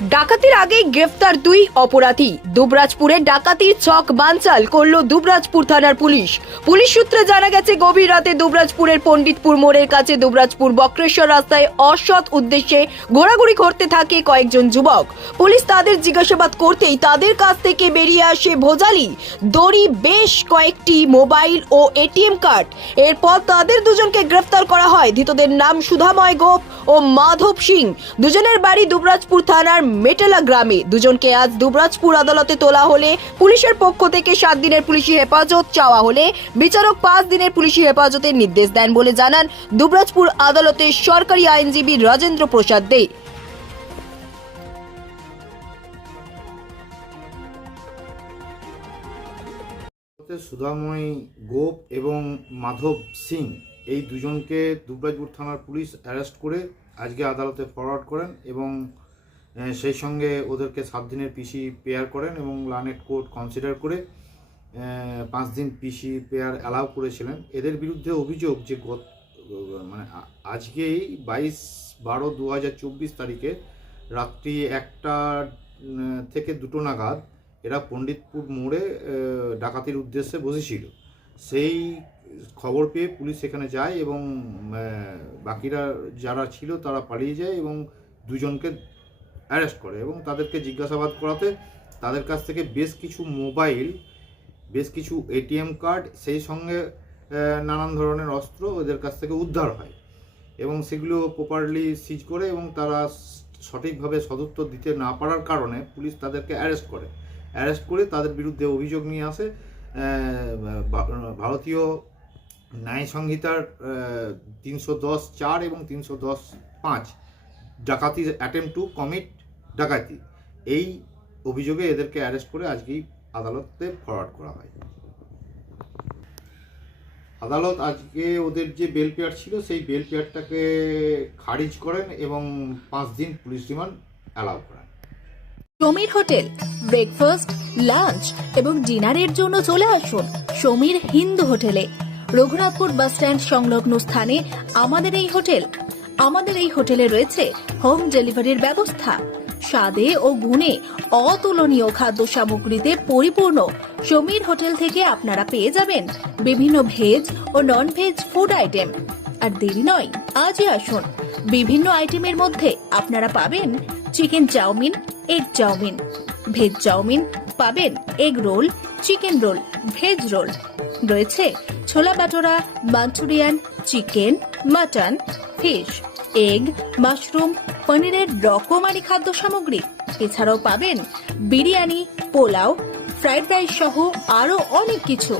ডাকাতির আগেই গ্রেফতার দুই অপরাধী। দুবরাজপুরে ডাকাতির ছক বানচাল করল দুবরাজপুর থানার পুলিশ। পুলিশ সূত্রে জানা গেছে, গভীর রাতে দুবরাজপুরের পণ্ডিতপুর মোড়ের কাছে দুবরাজপুর বক্রেশ্বর রাস্তায় অসৎ উদ্দেশ্যে ঘোরাঘুরি করতে থাকে কয়েকজন যুবক। পুলিশ তাদের জিজ্ঞাসাবাদ করতেই তাদের কাছ থেকে বেরিয়ে আসে ভোজালি, দড়ি, বেশ কয়েকটি মোবাইল ও এটিএম কার্ড। এরপর তাদের দুজনকে গ্রেফতার করা হয়। ধৃতদের নাম সুধাময় গোপ ও মাধব সিং। দুজনের বাড়ি দুবরাজপুর থানার মেটেলা গ্রামে। দুজনকে আজ দুবরাজপুর আদালতে তোলা হলে পুলিশের পক্ষ থেকে 7 দিনের পুলিশি হেফাজত চাওয়া হলে বিচারক 5 দিনের পুলিশি হেফাজতের নির্দেশ দেন বলে জানান দুবরাজপুর আদালতের সরকারি আইনজীবী রাজেন্দ্র প্রসাদ দে। সুধাময় গোপ এবং মাধব সিং এই দুজনকে দুবরাজপুর থানার পুলিশ অ্যারেস্ট করে আজকে আদালতে ফরওয়ার্ড করেন এবং সেই সঙ্গে ওদেরকে 7 দিনের পিসি পেয়ার করেন এবং লানেট কোর্ট কনসিডার করে 5 দিন পিসি পেয়ার অ্যালাউ করেছিলেন। এদের বিরুদ্ধে অভিযোগ যে মানে আজকেই 22/12/2024 তারিখে রাত্রি 1টা থেকে 2টো নাগাদ এরা পণ্ডিতপুর মোড়ে ডাকাতির উদ্দেশ্যে বসেছিল। সেই খবর পেয়ে পুলিশ সেখানে যায় এবং বাকিরা যারা ছিল তারা পালিয়ে যায় এবং দুজনকে অ্যারেস্ট করে এবং তাদেরকে জিজ্ঞাসাবাদ করাতে তাদের কাছ থেকে বেশ কিছু মোবাইল, বেশ কিছু এটিএম কার্ড, সেই সঙ্গে নানান ধরনের অস্ত্র ওদের কাছ থেকে উদ্ধার হয় এবং সেগুলো প্রপারলি সিজ করে এবং তারা সঠিকভাবে সদুত্তর দিতে না পারার কারণে পুলিশ তাদেরকে অ্যারেস্ট করে তাদের বিরুদ্ধে অভিযোগ নিয়ে আসে ভারতীয় ন্যায় সংহিতার 310(4) এবং 310(5) ডাকাতি, অ্যাটেম্প টু কমিট ডাকাতি। এই অভিযোগে এদেরকে অ্যারেস্ট করে আজকেই আদালতে ফরওয়ার্ড করা হয়। আদালত আজকে ওদের যে বেল পেয়ার ছিল সেই বেল পেয়ারটাকে খারিজ করেন এবং 5 দিন পুলিশ রিমান্ড অ্যালাউ করেন। সমীর হোটেল ব্রেকফাস্ট, লাঞ্চ এবং ডিনারের জন্য চলে আসুন সমীর হিন্দু হোটেলে। রঘুনাথপুর বাস স্ট্যান্ড সংলগ্ন স্থানে আমাদের এই হোটেলে রয়েছে হোম ডেলিভারির ব্যবস্থা। স্বাদে ও গুণে অতুলনীয় খাদ্য সামগ্রীতে পরিপূর্ণ সমীর হোটেল থেকে আপনারা পেয়ে যাবেন বিভিন্ন ভেজ ও নন ভেজ ফুড আইটেম। আর দেরি নয়, আজই আসুন। বিভিন্ন আইটেমের মধ্যে আপনারা পাবেন chicken chowmein, egg chowmein, veg chowmein, পাবেন egg roll, chicken roll, veg roll, রয়েছে ছোলা বাটোরা, Manchurian, chicken, mutton, fish, egg, mushroom, পনিরের রকমারি খাদ্য সামগ্রী। এছাড়াও পাবেন বিরিয়ানি, পোলাও, ফ্রাইড রাইস সহ আরো অনেক কিছু।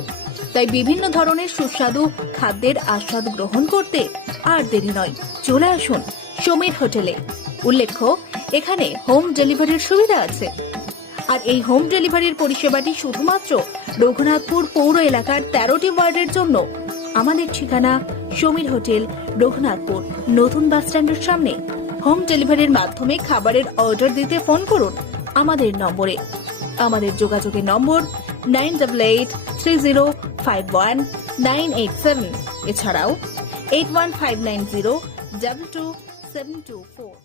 তাই বিভিন্ন ধরনের সুস্বাদু খাদ্যের আস্বাদ গ্রহণ করতে আর দেরি নয়, চলে আসুন সমীর হোটেলে। উল্লেখ্য, এখানে হোম ডেলিভারির সুবিধা আছে। আর এই হোম ডেলিভারির পরিষেবাটি শুধুমাত্র রঘুনাথপুর পৌর এলাকার 13টি ওয়ার্ডের জন্য। আমাদের ঠিকানা সমীর হোটেল, রঘুনাথপুর নতুন বাস স্ট্যান্ডের সামনে। হোম ডেলিভারির মাধ্যমে খাবারের অর্ডার দিতে ফোন করুন আমাদের নম্বরে। আমাদের যোগাযোগের নম্বর 9883051987, এছাড়াও 81590222724।